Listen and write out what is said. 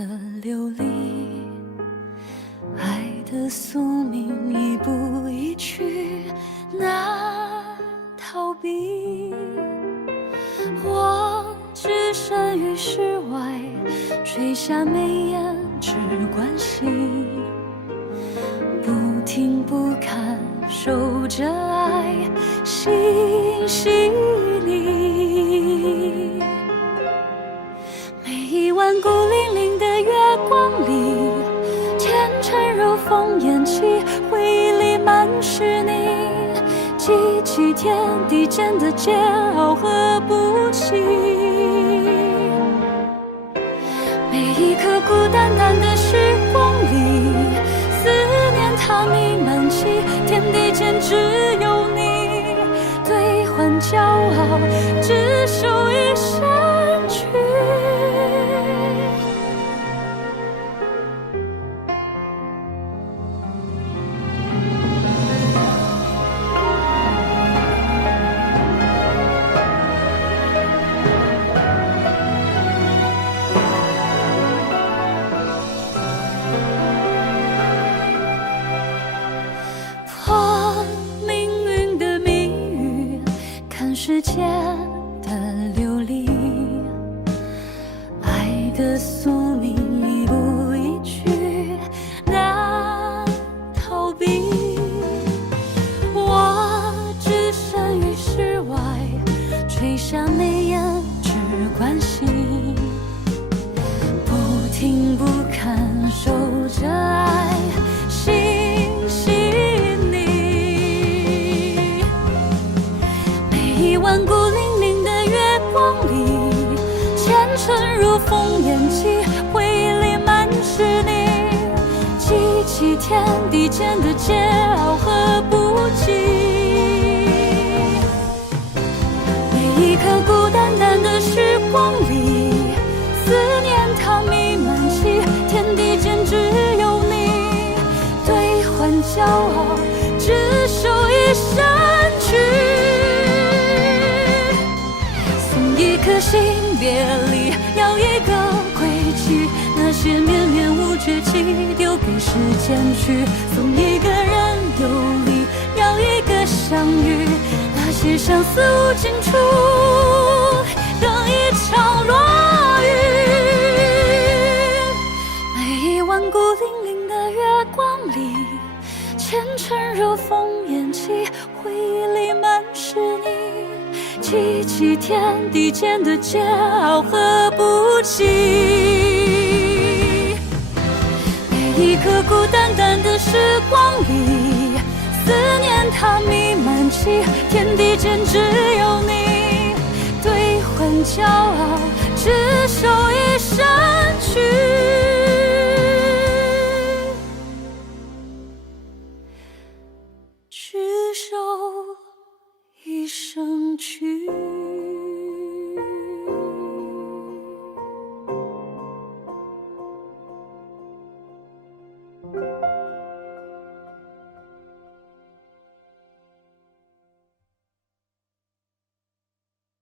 的流离，爱的宿命一步一趋，难逃避。我置身于世外，垂下眉眼只关心，不听不看守着爱心细腻。每一晚孤零零的月光里，前尘如风烟起，回忆里满是你，记起天地间的煎熬和不弃。每一刻孤单单的时光里，思念它弥漫起，天地间只有你，兑换骄傲，只手一生去。破命运的谜语，看世间的流离，爱的宿命一步一趋，难逃避。我置身于世外，垂下眉眼只关心，不听不看守着爱心细腻。每一晚孤零零的月光里，前尘如风烟起，回忆里满是你，记起天地间的煎熬和不弃。每一刻孤单单的时光里，思念它弥漫起，天地间只有你，兑换骄傲，只手一生去。送一颗心别离，要一个归期，那些绵绵无绝期丢给时间去。送一个人游离，要一个相遇，那些相思无尽处，等一场落雨。每一晚孤零零的月光里，前尘如风烟起，回忆里满是你，记起天地间的煎熬和不弃。每一刻孤单单的时光里，思念它弥漫起，天地间只有你，兑换骄傲，只手一生去。只手一生去。